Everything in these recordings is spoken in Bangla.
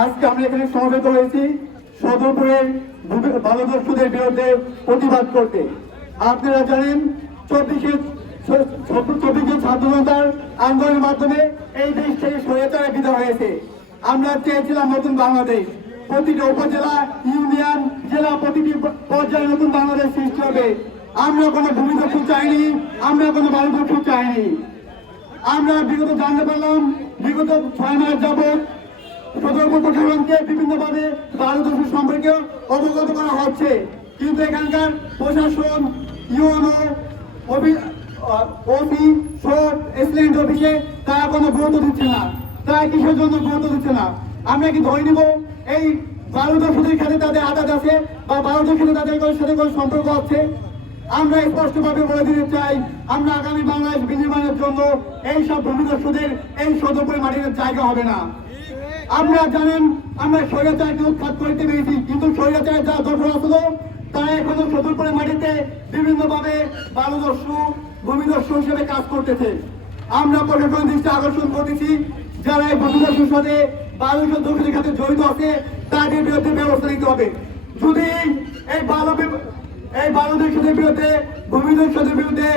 আজকে আমরা এখানে সমবেত হয়েছি সদরপুরের বালদস্যুদের বিরুদ্ধে প্রতিবাদ করতে। আপনারা জানেন চব্বিশে চব্বিশে স্বাধীনতার আন্দোলনের মাধ্যমে এই দেশ থেকে স্বৈরাচারে বিদায় হয়েছে। আমরা চেয়েছিলাম নতুন বাংলাদেশ। প্রতিটি উপজেলা, ইউনিয়ন, জেলা, প্রতিটি পর্যায়ে নতুন বাংলাদেশ সৃষ্টি হবে। আমরা কোনো ভূমিদস্যু চাইনি, আমরা কোনো বালুদস্যু চাইনি। আমরা বিগত জানতে পারলাম, বিগত ছয় মাস যাবৎ সতর্ক প্রশাসনকে বিভিন্নভাবে বালুদস্যু সম্পর্কে অবগত করা হচ্ছে। কিন্তু এখানকার প্রশাসন, ইউএনও ওসি শোট এক্সিলেন্ট অফিসে তারা কোনো গুরুত্ব দিচ্ছে না। তারা কিসের জন্য গুরুত্ব দিচ্ছে না? আমরা কি ধরে নিব এই বালুদস্যুদের সাথে তাদের আদাত আছে বা সাথে তাদের সাথে কোনো সম্পর্ক আছে? আমরা স্পষ্টভাবে বলে দিতে চাই, আমরা আগামী বাংলাদেশ বিনির্মাণের জন্য এই সব ভূমিদস্যুদের এই সদরপুরে মাটির জায়গা হবে না। আপনারা জানেন, আমরা স্বৈরাচারকে উৎখাত করতে পেরেছি, কিন্তু স্বৈরাচারের যা দখল আসলো তারা এখনও সদরপুরে মাটিতে বিভিন্নভাবে বালুদস্যু ভূমিদস্যু হিসেবে কাজ করতেছে। আমরা প্রশাসন দৃষ্টি আকর্ষণ করতেছি, যারা এই ভূমিদস্যুর সাথে বালুদস্যুর সাথে জড়িত আছে, তাদের বিরুদ্ধে ব্যবস্থা নিতে হবে। যদি এই বালু এই বাংলাদেশের বিরুদ্ধে ভূমিদস্যুদের বিরুদ্ধে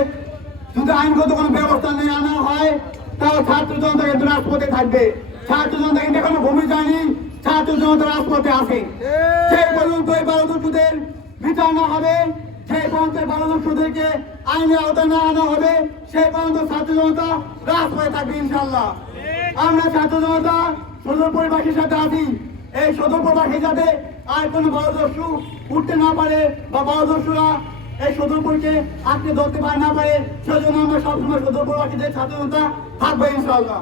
যদি আইনগত কোনো ব্যবস্থা নিয়ে আনা হয়, তাহলে ছাত্র জনতা কিন্তু রাজপথে থাকবে। ছাত্র জনতা কিন্তু এখনও ভূমি যায়নি। ছাত্র জনতা রাজপথে আছে। সেই পর্যন্ত এই বাংলাদেশদের বিচার না হবে, সেই পর্যন্ত এই বাংলাদেশদেরকে আইনের আওতায় না আনা হবে, সেই পর্যন্ত ছাত্র জনতা রাজপথে থাকবে ইনশাল্লাহ আমরা ছাত্র জনতা সদরপুরবাসীর সাথে আছি। এই সদরপুরবাসী যাতে আর কোনো বড়দস্যু উঠতে না পারে বা বড়দস্যুরা এই সদরপুরকে আঁকড়ে ধরতে পারে না পারে, সেজন্য আমরা সবসময় সদরপুরবাসীদের ছাত্র জনতা থাকব ইনশাআল্লাহ।